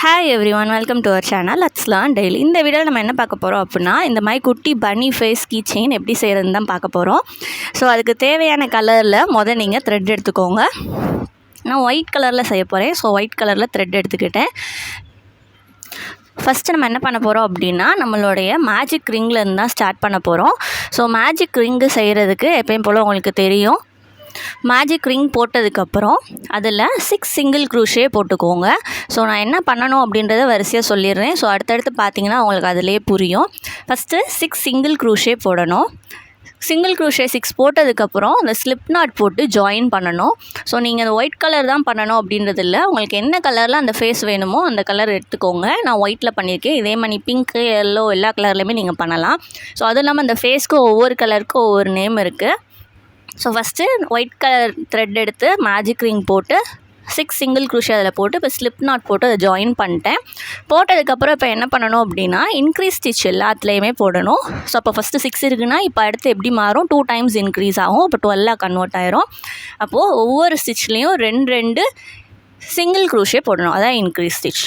Hi everyone, welcome to our channel let's learn daily. இந்த வீடியோவில் நம்ம என்ன பார்க்க போகிறோம் அப்படின்னா, இந்த மாதிரி குட்டி பன்னி ஃபேஸ் கீ செயின் எப்படி செய்கிறதுன்னு தான் பார்க்க போகிறோம். ஸோ அதுக்கு தேவையான கலரில் நீங்கள் த்ரெட் எடுத்துக்கோங்க. நான் ஒயிட் கலரில் செய்ய போகிறேன். ஸோ ஒயிட் கலரில் த்ரெட் எடுத்துக்கிட்டேன். ஃபஸ்ட்டு நம்ம என்ன பண்ண போகிறோம் அப்படின்னா, நம்மளுடைய மேஜிக் ரிங்லேருந்து தான் ஸ்டார்ட் பண்ண போகிறோம். ஸோ மேஜிக் ரிங்கு செய்கிறதுக்கு எப்பயும் போல் உங்களுக்கு தெரியும், மேஜிக் ரிங் போட்டதுக்கப்புறம் அதில் 6 சிங்கிள் க்ரூஷே போட்டுக்கோங்க. ஸோ நான் என்ன பண்ணணும் அப்படின்றத வரிசையாக சொல்லிடுறேன். ஸோ அடுத்தடுத்து பார்த்தீங்கன்னா உங்களுக்கு அதிலே புரியும். ஃபஸ்ட்டு 6 சிங்கிள் க்ரூஷே போடணும். சிங்கிள் க்ரூஷே 6 போட்டதுக்கப்புறம் அந்த ஸ்லிப் நாட் போட்டு ஜாயின் பண்ணணும். ஸோ நீங்கள் அந்த ஒயிட் கலர் தான் பண்ணணும் அப்படின்றது இல்லை, உங்களுக்கு என்ன கலரில் அந்த ஃபேஸ் வேணுமோ அந்த கலர் எடுத்துக்கோங்க. நான் ஒயிட்டில் பண்ணியிருக்கேன். இதே மாதிரி பிங்க்கு, எல்லோ எல்லா கலர்லேயுமே நீங்கள் பண்ணலாம். ஸோ அதுவும் இல்லாமல் அந்த ஃபேஸ்க்கு ஒவ்வொரு கலருக்கும் ஒவ்வொரு நேம் இருக்குது. So first white colour thread எடுத்து மேஜிக் ரிங் போட்டு 6 சிங்கிள் க்ரூஷே அதில் போட்டு இப்போ ஸ்லிப் நாட் போட்டு அதை ஜாயின் பண்ணிட்டேன். போட்டதுக்கப்புறம் இப்போ என்ன பண்ணணும் அப்படின்னா, இன்க்ரீஸ் ஸ்டிச் எல்லாத்துலேயுமே போடணும். ஸோ அப்போ ஃபஸ்ட்டு 6 இருக்குன்னா இப்போ அடுத்து எப்படி மாறும், 2 டைம்ஸ் இன்க்ரீஸ் ஆகும். இப்போ 12 கன்வெர்ட் ஆயிரும். அப்போது ஒவ்வொரு ஸ்டிச்லேயும் 2 சிங்கிள் க்ரூஷே போடணும். அதான் இன்க்ரீஸ் ஸ்டிச்.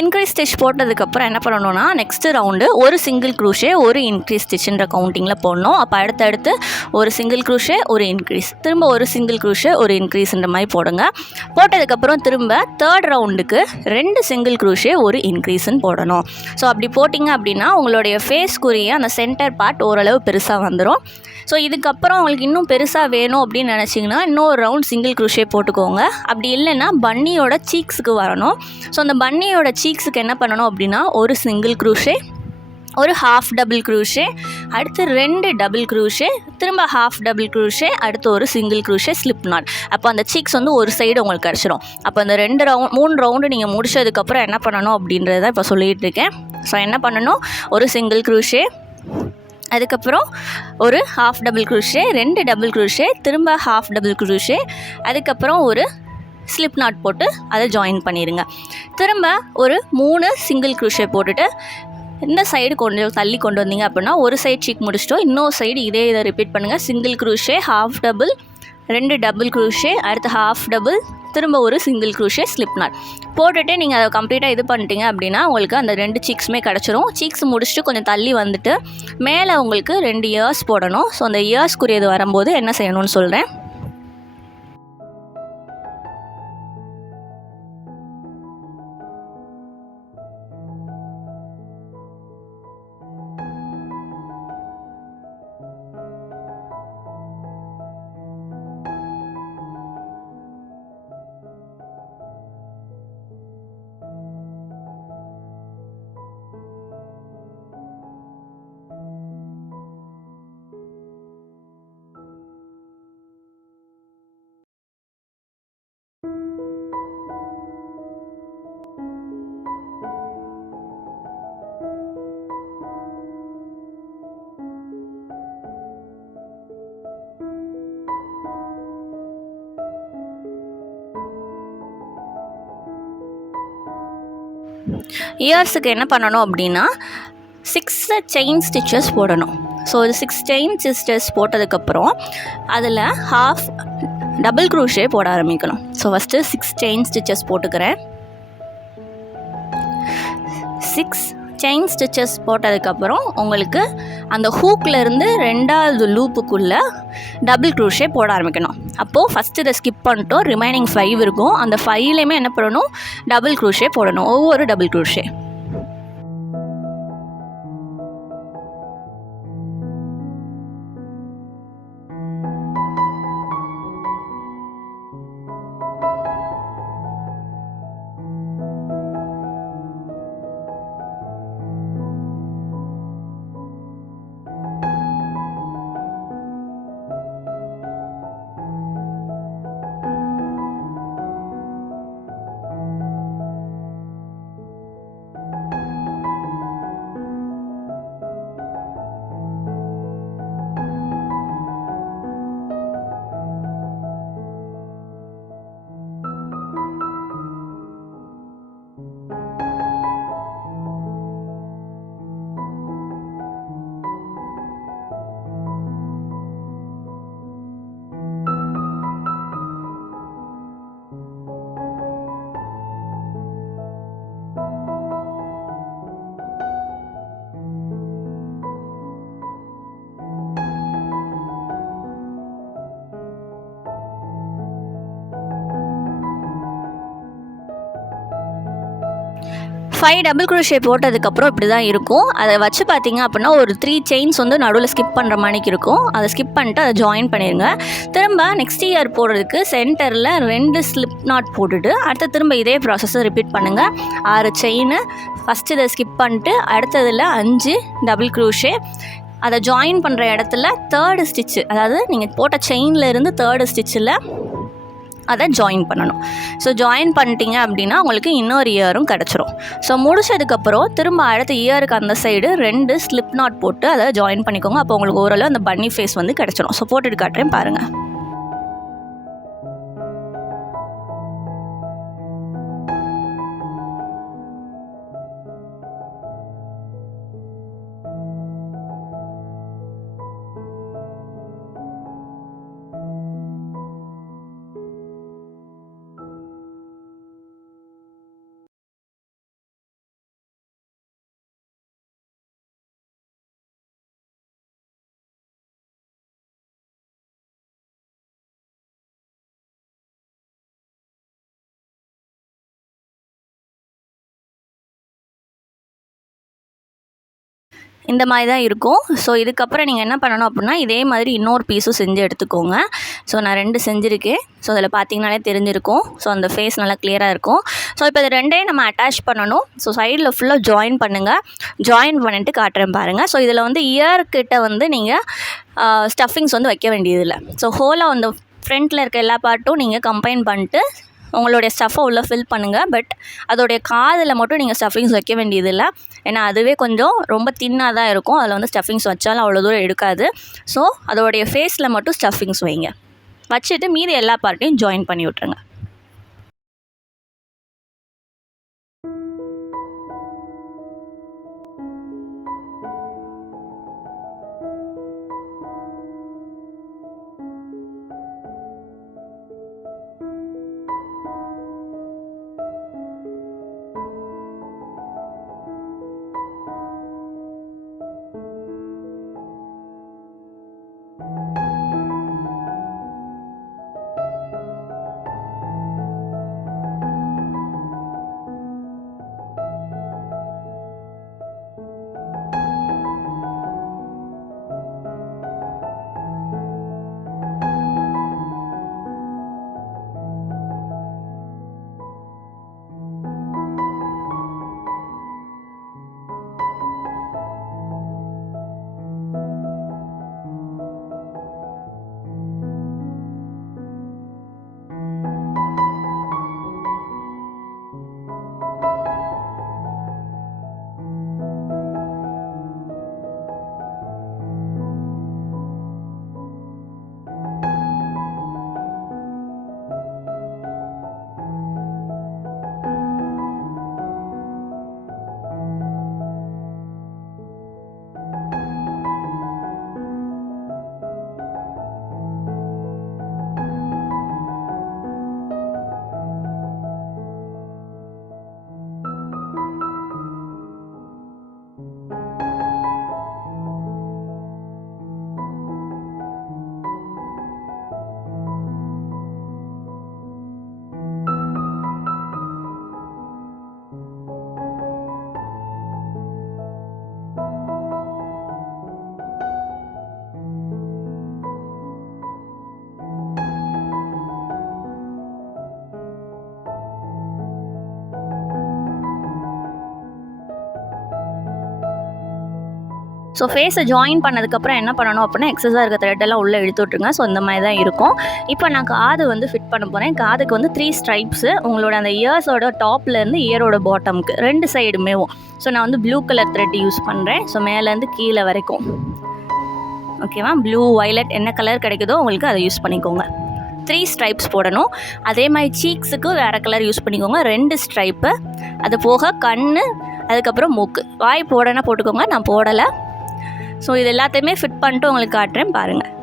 இன்க்ரீஸ் ஸ்டிச் போட்டதுக்கப்புறம் என்ன பண்ணணும்னா, நெக்ஸ்ட்டு ரவுண்டு ஒரு சிங்கிள் க்ரூஷே ஒரு இன்க்ரீஸ் ஸ்டிச்சுன்ற கவுண்டிங்கில் போடணும். அப்போ அடுத்தடுத்து ஒரு சிங்கிள் க்ரூஷே ஒரு இன்க்ரீஸ், திரும்ப ஒரு சிங்கிள் க்ரூஷே ஒரு இன்க்ரீஸ்ன்ற மாதிரி போடுங்க. போட்டதுக்கப்புறம் திரும்ப தேர்ட் ரவுண்டுக்கு 2 சிங்கிள் க்ரூஷே ஒரு இன்க்ரீஸ்ன்னு போடணும். ஸோ அப்படி போட்டிங்க அப்படின்னா உங்களுடைய ஃபேஸ்க்குரிய அந்த சென்டர் பார்ட் ஓரளவு பெருசாக வந்துடும். ஸோ இதுக்கப்புறம் உங்களுக்கு இன்னும் பெருசாக வேணும் அப்படின்னு நினச்சிங்கன்னா இன்னொரு ரவுண்ட் சிங்கிள் க்ரூஷே போட்டுக்கோங்க. அப்படி இல்லைன்னா பன்னியோட சீக்ஸுக்கு வரணும். ஸோ அந்த பன்னியோட சீக்ஸுக்கு என்ன பண்ணணும் அப்படின்னா, ஒரு சிங்கிள் க்ரூஷே, ஒரு ஹாஃப் டபுள் க்ரூஷே, அடுத்து 2 டபுள் க்ரூஷே, திரும்ப ஹாஃப் டபுள் க்ரூஷே, அடுத்து ஒரு சிங்கிள் க்ரூஷே, ஸ்லிப் நாட். அப்போ அந்த சீக்ஸ் ஒரு சைடு உங்களுக்கு கிடச்சிரும். அப்போ அந்த 3 ரவுண்டு நீங்கள் முடிச்சதுக்கப்புறம் என்ன பண்ணணும் அப்படின்றத இப்போ சொல்லிகிட்டு இருக்கேன். ஸோ என்ன பண்ணணும், ஒரு சிங்கிள் க்ரூஷே, அதுக்கப்புறம் ஒரு half double crochet, 2 double crochet, திரும்ப ஹாஃப் டபுள் க்ரூஷே, அதுக்கப்புறம் ஒரு ஸ்லிப் நாட் போட்டு அதை ஜாயின் பண்ணிடுங்க. திரும்ப ஒரு 3 சிங்கிள் க்ரூஷே போட்டுட்டு இந்த சைடு கொஞ்சம் தள்ளி கொண்டு வந்தீங்க அப்படின்னா ஒரு சைடு சீக் முடிச்சிட்டோம். இன்னொரு சைடு இதை ரிப்பீட் பண்ணுங்கள். Single crochet, half double, 2 double crochet, அடுத்து ஹாஃப் டபுள், திரும்ப ஒரு சிங்கிள் க்ரூஷே, ஸ்லிப் நாட் போட்டுட்டு நீங்கள் அதை கம்ப்ளீட்டாக இது பண்ணிட்டீங்க அப்படின்னா உங்களுக்கு அந்த 2 சீக்ஸுமே கிடச்சிரும். சீக்ஸ் முடிச்சுட்டு கொஞ்சம் தள்ளி வந்துட்டு மேலே உங்களுக்கு 2 இயர்ஸ் போடணும். ஸோ அந்த இயர்ஸ்க்குரியது வரும்போது என்ன செய்யணும்னு சொல்கிறேன். இயர்ஸுக்கு என்ன பண்ணணும் அப்படின்னா 6 செயின் ஸ்டிச்சஸ் போடணும். ஸோ 6 செயின் ஸ்டிச்சஸ் போட்டதுக்கப்புறம் அதில் ஹாஃப் டபுள் க்ரூஷே போட ஆரம்பிக்கணும். ஸோ ஃபஸ்ட்டு 6 செயின் ஸ்டிச்சஸ் போட்டுக்கிறேன். 6 செயின் ஸ்டிச்சஸ் போட்டதுக்கப்புறம் உங்களுக்கு அந்த ஹூக்லேருந்து 2வது லூப்புக்குள்ளே டபுள் க்ரூஷே போட ஆரம்பிக்கணும். அப்போது ஃபஸ்ட்டு இதை ஸ்கிப் பண்ணிட்டோம், ரிமைனிங் 5 இருக்கும். அந்த 5லேயுமே என்ன பண்ணணும், டபுள் க்ரூஷே போடணும், ஒவ்வொரு double crochet. Five double crochet போட்டதுக்கப்புறம் இப்படி தான் இருக்கும். அதை வச்சு பார்த்தீங்க அப்படின்னா ஒரு 3 செயின்ஸ் வந்து நடுவில் ஸ்கிப் பண்ணுற மாதிரிக்கு இருக்கும். அதை ஸ்கிப் பண்ணிட்டு அதை ஜாயின் பண்ணிடுங்க. திரும்ப நெக்ஸ்ட் இயர் போடுறதுக்கு சென்டரில் 2 ஸ்லிப் நாட் போட்டுட்டு அடுத்து திரும்ப இதே ப்ராசஸை ரிப்பீட் பண்ணுங்கள். 6 செயின், ஃபஸ்ட்டு இதை ஸ்கிப் பண்ணிட்டு அடுத்ததில் 5 டபுள் க்ரோஷே, அதை ஜாயின் பண்ணுற இடத்துல 3rd ஸ்டிச்சு, அதாவது நீங்கள் போட்ட செயினில் இருந்து 3rd ஸ்டிச்சில் அதை ஜாயின் பண்ணணும். ஸோ ஜாயின் பண்ணிட்டீங்க அப்படின்னா உங்களுக்கு இன்னொரு இயரும் கிடச்சிரும். ஸோ முடிச்சதுக்கப்புறம் திரும்ப அடுத்த இயருக்கு அந்த சைடு 2 ஸ்லிப் நாட் போட்டு அதை ஜாயின் பண்ணிக்கோங்க. அப்போ உங்களுக்கு ஓரளவு அந்த பன்னி ஃபேஸ் வந்து கிடச்சிரும். ஸோ போட்டுட்டு காட்டுறேன் பாருங்கள். இந்த மாதிரி தான் இருக்கும். ஸோ இதுக்கப்புறம் நீங்கள் என்ன பண்ணணும் அப்படின்னா இதே மாதிரி இன்னொரு பீஸும் செஞ்சு எடுத்துக்கோங்க. ஸோ நான் 2 செஞ்சுருக்கேன். ஸோ அதில் பார்த்தீங்கனாலே தெரிஞ்சிருக்கும். ஸோ அந்த ஃபேஸ் நல்லா கிளியராக இருக்கும். ஸோ இப்போ இது 2ஐயும் நம்ம அட்டாச் பண்ணணும். ஸோ சைடில் ஃபுல்லாக ஜாயின் பண்ணுங்கள். ஜாயின் பண்ணிட்டு காட்டுறேன் பாருங்கள். ஸோ இதில் வந்து இயர்கிட்ட வந்து நீங்கள் ஸ்டஃபிங்ஸ் வந்து வைக்க வேண்டியதில்லை. ஸோ ஹோலாக வந்து ஃப்ரண்ட்டில் இருக்க எல்லா பார்ட்டும் நீங்கள் கம்பைன் பண்ணிட்டு உங்களுடைய ஸ்டஃப்பை உள்ளே ஃபில் பண்ணுங்கள். பட் அதோடைய காதில் மட்டும் நீங்கள் ஸ்டஃபிங்ஸ் வைக்க வேண்டியதில்லை. ஏன்னா அதுவே கொஞ்சம் ரொம்ப தின்னாக தான் இருக்கும். அதில் வந்து ஸ்டஃபிங்ஸ் வச்சாலும் அவ்வளோ தூரம் எடுக்காது. ஸோ அதோடைய ஃபேஸில் மட்டும் ஸ்டஃபிங்ஸ் வைங்க. வச்சுட்டு மீதி எல்லா பார்ட்டையும் ஜாயின் பண்ணி விட்ருங்க. ஸோ ஃபேஸை ஜாயின் பண்ணதுக்கப்புறம் என்ன பண்ணணும் அப்படின்னா எக்ஸஸாக இருக்க த்ரெட்டெல்லாம் உள்ளே இழுத்து விட்ருங்க. ஸோ இந்த மாதிரி தான் இருக்கும். இப்போ நான் காது வந்து ஃபிட் பண்ண போகிறேன். காதுக்கு வந்து 3 ஸ்ட்ரைப்ஸு உங்களோட அந்த இயர்ஸோட டாப்லேருந்து இயரோட பாட்டமுக்கு 2 சைடுமேவும். ஸோ நான் வந்து ப்ளூ கலர் த்ரெட் யூஸ் பண்ணுறேன். ஸோ மேலேருந்து கீழே வரைக்கும் ஓகேவா, ப்ளூ வயலட் என்ன கலர் கிடைக்குதோ உங்களுக்கு அதை யூஸ் பண்ணிக்கோங்க. 3 ஸ்ட்ரைப்ஸ் போடணும். அதே மாதிரி சீக்ஸுக்கு வேறு கலர் யூஸ் பண்ணிக்கோங்க, 2 ஸ்ட்ரைப்பு. அது போக கண், அதுக்கப்புறம் மூக்கு, வாய் போடனா போட்டுக்கோங்க, நான் போடலை. ஸோ இது எல்லாத்தையுமே ஃபிட் பண்ணிட்டு உங்களுக்கு காட்டுறேன் பாருங்கள்.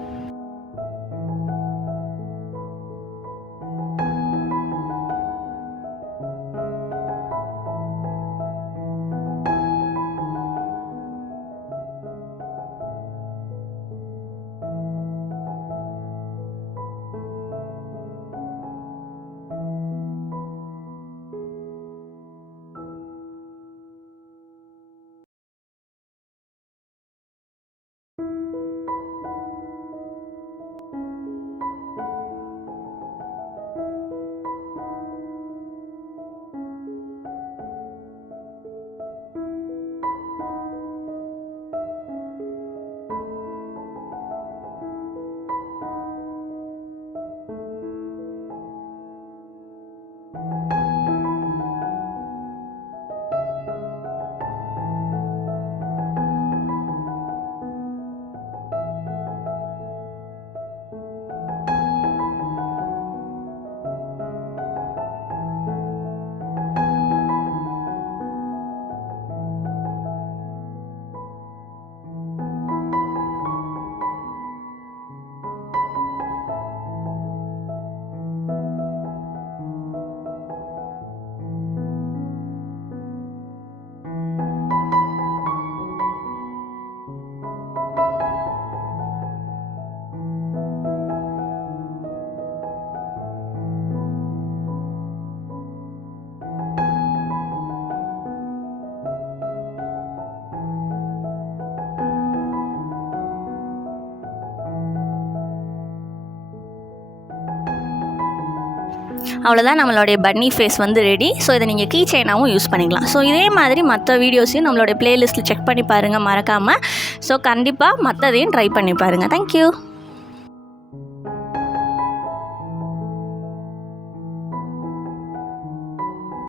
அவ்வளோதான், நம்மளுடைய பன்னி ஃபேஸ் வந்து ரெடி. ஸோ இதை நீங்கள் கீ செயினாகவும் யூஸ் பண்ணிக்கலாம். ஸோ இதே மாதிரி மற்ற வீடியோஸையும் நம்மளுடைய ப்ளேலிஸ்ட்டில் செக் பண்ணி பாருங்கள் மறக்காமல். ஸோ கண்டிப்பாக மற்றதையும் ட்ரை பண்ணி பாருங்கள். தேங்க்யூ.